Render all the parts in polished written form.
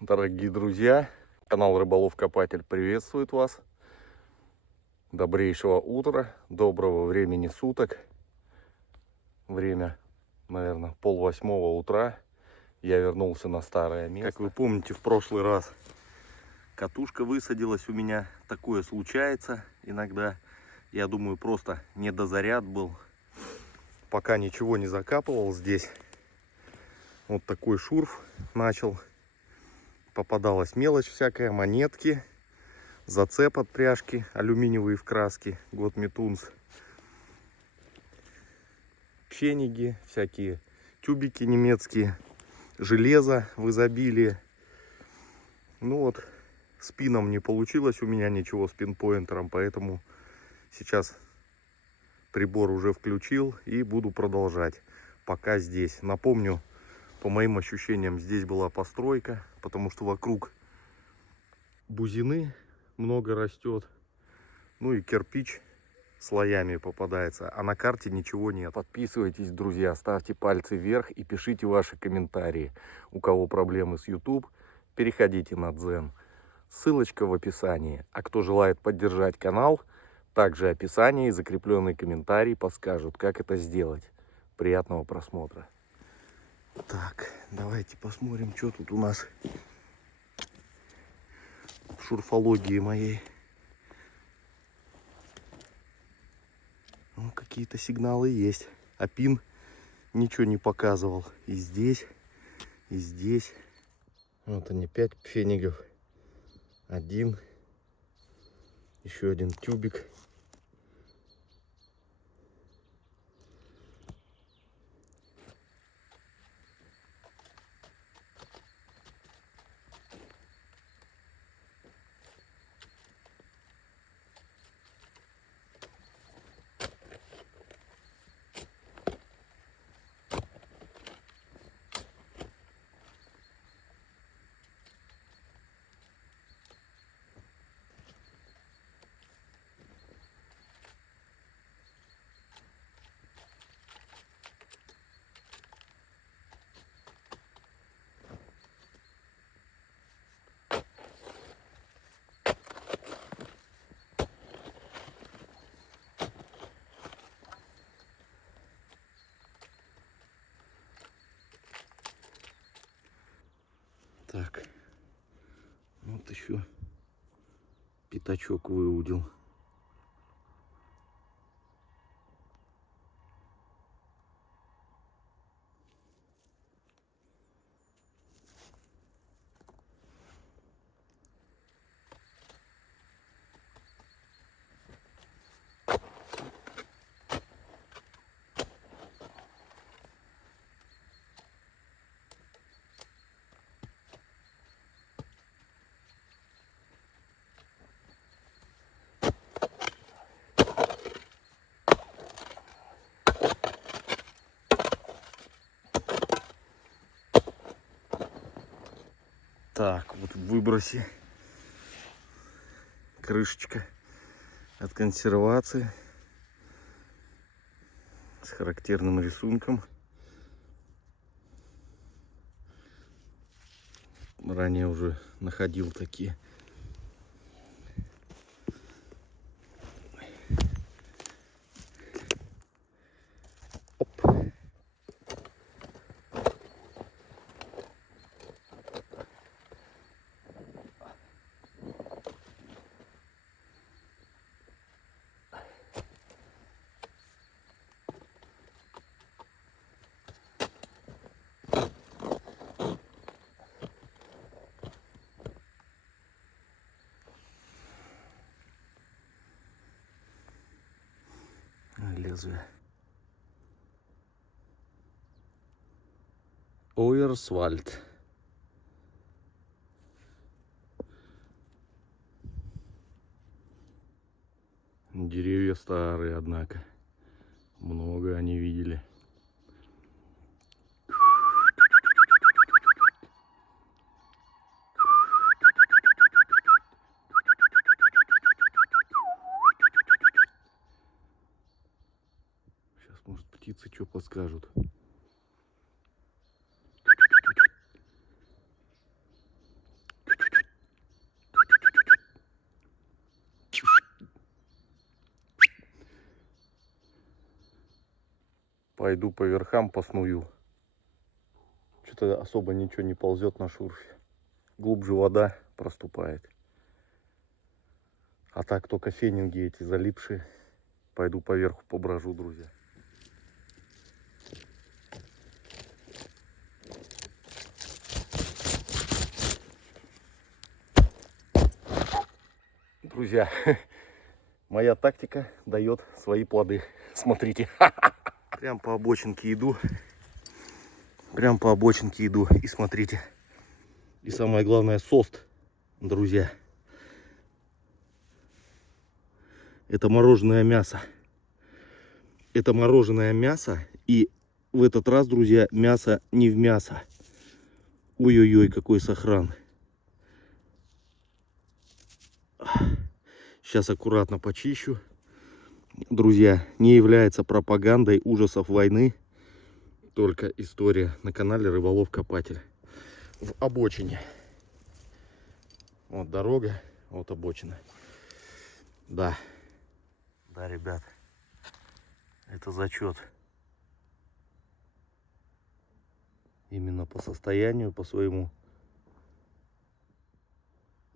Дорогие друзья, канал Рыболов-Копатель приветствует вас. Добрейшего утра, доброго времени суток. Время, наверное, 7:30 утра. Я вернулся на старое место. Как вы помните, в прошлый раз катушка высадилась у меня. Такое случается иногда. Я думаю, просто недозаряд был. Пока ничего не закапывал здесь. Вот такой шурф начал. Попадалась мелочь всякая, монетки, зацеп от пряжки, алюминиевые в краске, год Метунс, пфениги, всякие тюбики немецкие, железо в изобилии. Ну вот, с пином не получилось у меня ничего, с пинпоинтером, поэтому сейчас прибор уже включил и буду продолжать пока здесь. Напомню, по моим ощущениям, здесь была постройка, потому что вокруг бузины много растет. Ну и кирпич слоями попадается, а на карте ничего нет. Подписывайтесь, друзья, ставьте пальцы вверх и пишите ваши комментарии. У кого проблемы с YouTube, переходите на Дзен. Ссылочка в описании. А кто желает поддержать канал, также описание и закрепленный комментарий подскажут, как это сделать. Приятного просмотра. Так, давайте посмотрим, что тут у нас в шурфологии моей. Ну, какие-то сигналы есть. А пин ничего не показывал. И здесь, и здесь. Вот они, 5 пфенигов. Один. Еще один тюбик. Так, вот еще пятачок выудил. Так, вот в выбросе крышечка от консервации с характерным рисунком. Ранее уже находил такие. Оп. Лезвие. Ойерсвальд. Деревья старые, однако. Много они видели. Сейчас, может, птицы что подскажут. Пойду по верхам посную. Что-то особо ничего не ползет на шурфе. Глубже вода проступает. А так только фенинги эти залипшие. Пойду поверху поброжу, друзья. Друзья, моя тактика дает свои плоды. Смотрите. Прям по обочинке иду. Прям по обочинке иду. И смотрите. И самое главное, сост, друзья. Это мороженое мясо. Это мороженое мясо. И в этот раз, друзья, мясо не в мясо. Ой-ой-ой, какой сохран. Сейчас аккуратно почищу. Друзья, не является пропагандой ужасов войны. Только история на канале Рыболов-Копатель. В обочине. Вот дорога, вот обочина. Да. Да, ребят. Это зачет. Именно по состоянию, по своему.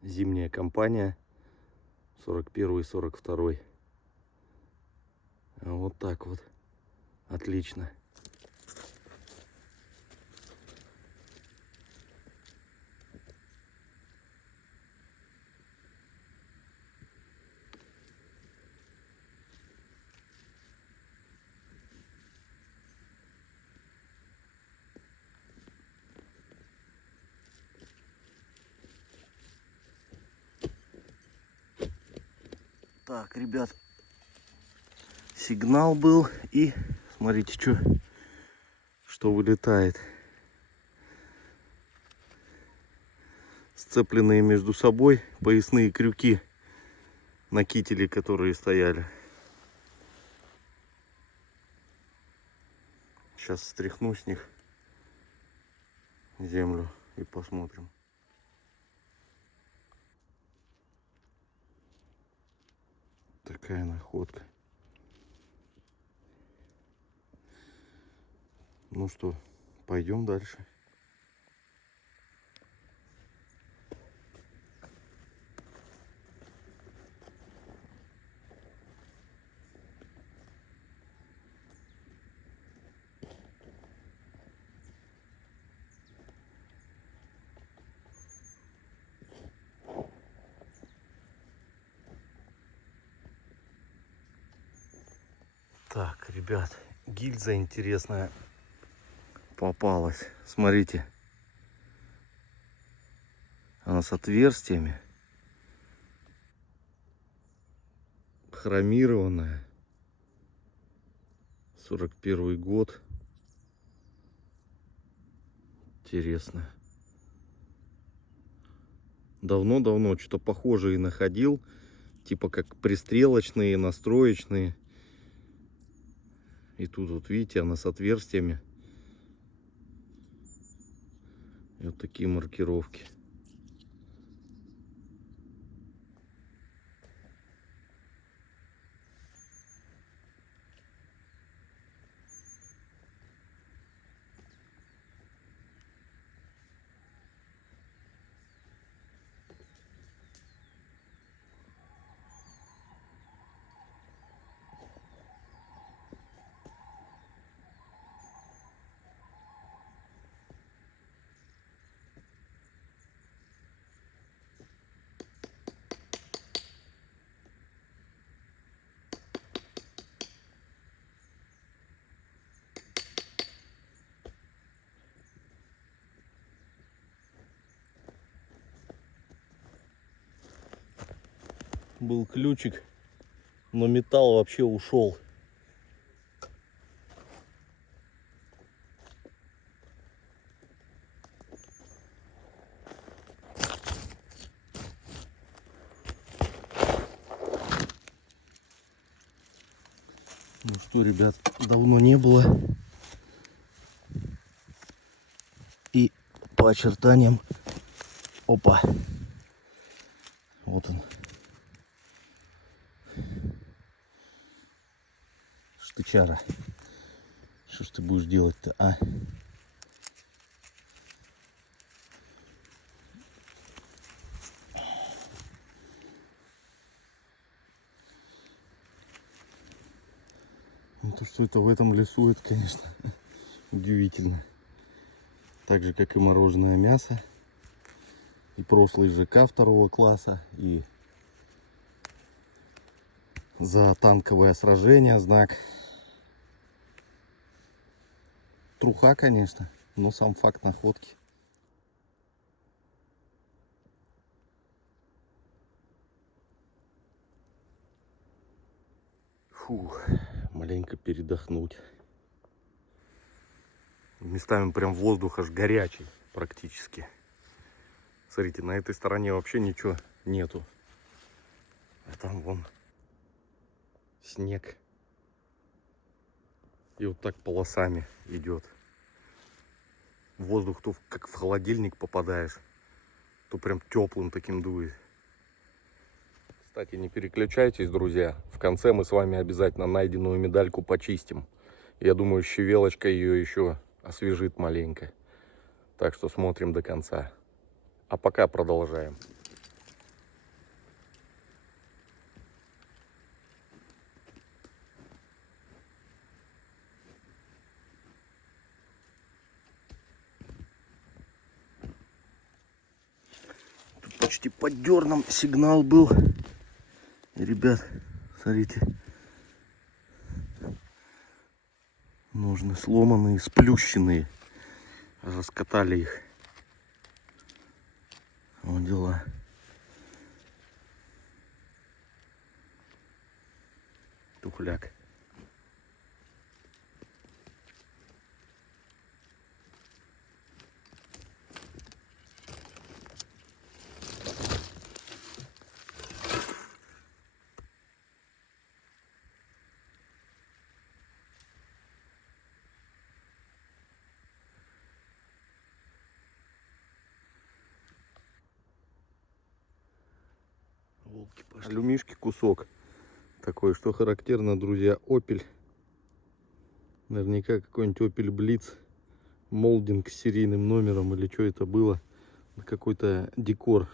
Зимняя кампания. 41 и 42. Вот так вот. Отлично. Так, ребят, сигнал был, и смотрите, что вылетает. Сцепленные между собой поясные крюки на кителе, которые стояли. Сейчас стряхну с них землю и посмотрим. Такая находка. Ну что, пойдем дальше. Так, ребят, гильза интересная попалась. Смотрите. Она с отверстиями. Хромированная. 41 год. Интересно. Давно-давно что-то похожее находил. Типа как пристрелочные, настроечные. И тут вот видите, она с отверстиями. И вот такие маркировки. Был ключик, но металл вообще ушел. Ну что, ребят, давно не было. И по очертаниям, опа, вот он. Штычара. Что ж ты будешь делать-то, а? Ну, то, что это в этом лесу, это, конечно, удивительно. Так же, как и мороженое мясо. И прошлый ЖК 2 класса. И за танковое сражение знак. Труха, конечно, но сам факт находки. Фух, маленько передохнуть. Местами прям воздух аж горячий практически. Смотрите, на этой стороне вообще ничего нету. А там вон снег. И вот так полосами идет. Воздух то как в холодильник попадаешь, то прям теплым таким дует. Кстати, не переключайтесь, друзья. В конце мы с вами обязательно найденную медальку почистим. Я думаю, щавелочка ее еще освежит маленько. Так что смотрим до конца. А пока продолжаем. Тут почти под дерном сигнал был. Ребят, смотрите. Ножны сломанные, сплющенные. Раскатали их. Вот дела. Тухляк. Волки пошли. Алюмишки кусок. Такой, что характерно, друзья, Opel. Наверняка какой-нибудь Opel Blitz. Молдинг с серийным номером или что это было. Какой-то декор.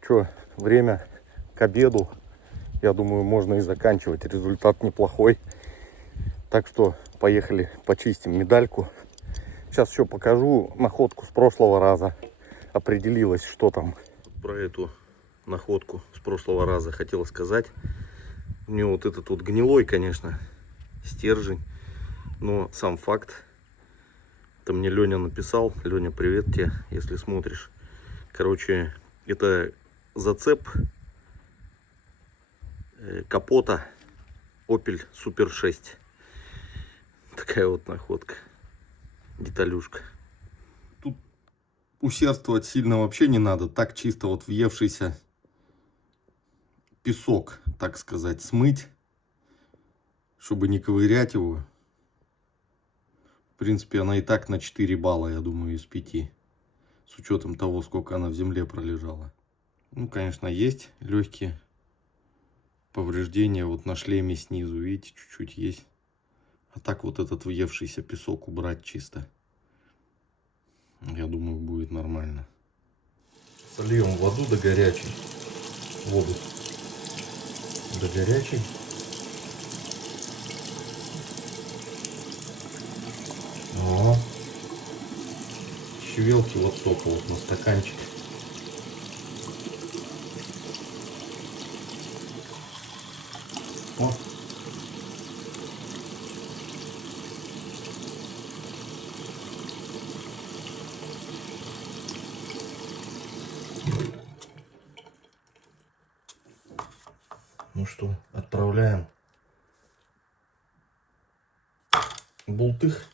Что, время к обеду. Я думаю, можно и заканчивать. Результат неплохой. Так что поехали почистим медальку. Сейчас еще покажу находку с прошлого раза. Определилось, что там. Про эту находку с прошлого раза хотел сказать. У него вот этот вот гнилой, конечно, стержень. Но сам факт. Это мне Леня написал. Леня, привет тебе, если смотришь. Короче, это зацеп капота Opel Super 6. Такая вот находка. Деталюшка. Тут усердствовать сильно вообще не надо. Так чисто вот въевшийся песок, так сказать, смыть, чтобы не ковырять его. В принципе, она и так на 4 балла, я думаю, из 5. С учетом того, сколько она в земле пролежала. Ну, конечно, есть легкие повреждения вот на шлеме снизу. Видите, чуть-чуть есть. А так вот этот въевшийся песок убрать чисто. Я думаю, будет нормально. Сольем воду до горячей. Воду до горячей. О, щавелки вот столько вот на стаканчик. О. Ну что, отправляем бултых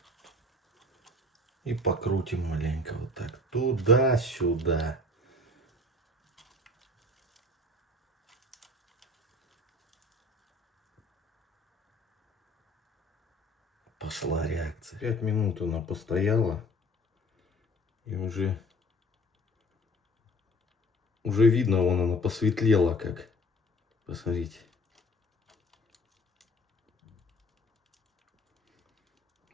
и покрутим маленько вот так туда-сюда. Пошла реакция. 5 минут она постояла и уже видно, вон она посветлела как. Посмотрите.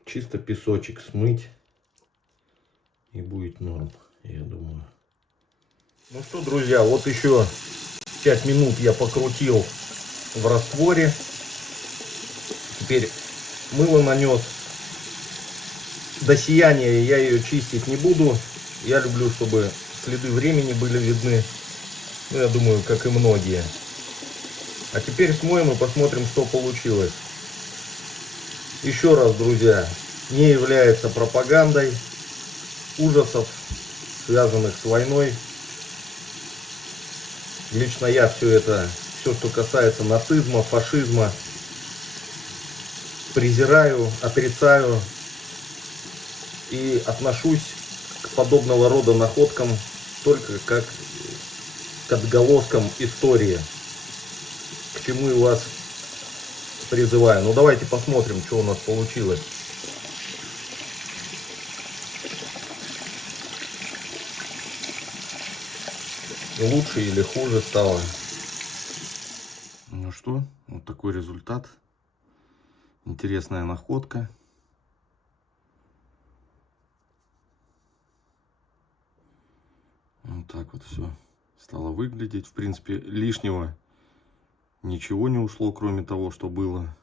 чисто песочек смыть. И будет норм, я думаю. Ну что, друзья, вот еще 5 минут я покрутил в растворе. Теперь мыло нанес. До сияния я ее чистить не буду. Я люблю, чтобы следы времени были видны. Ну, я думаю, как и многие. А теперь смоем и посмотрим, что получилось. Еще раз, друзья, не является пропагандой ужасов, связанных с войной. Лично я все, что касается нацизма, фашизма, презираю, отрицаю и отношусь к подобного рода находкам только как к отголоскам истории, к чему и вас призываю. Ну давайте посмотрим, что у нас получилось. Лучше или хуже стало. Ну что, вот такой результат. Интересная находка. Вот так вот все стало выглядеть. В принципе, лишнего ничего не ушло, кроме того, что было.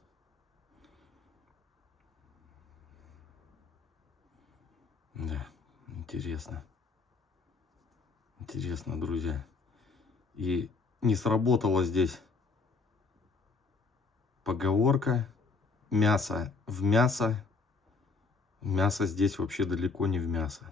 Да, интересно. Интересно, друзья. И не сработала здесь поговорка «мясо в мясо». Мясо здесь вообще далеко не в мясо.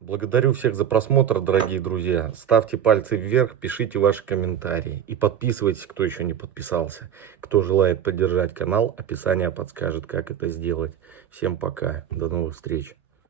Благодарю всех за просмотр, дорогие друзья. Ставьте пальцы вверх, пишите ваши комментарии. И подписывайтесь, кто еще не подписался. Кто желает поддержать канал, описание подскажет, как это сделать. Всем пока, до новых встреч.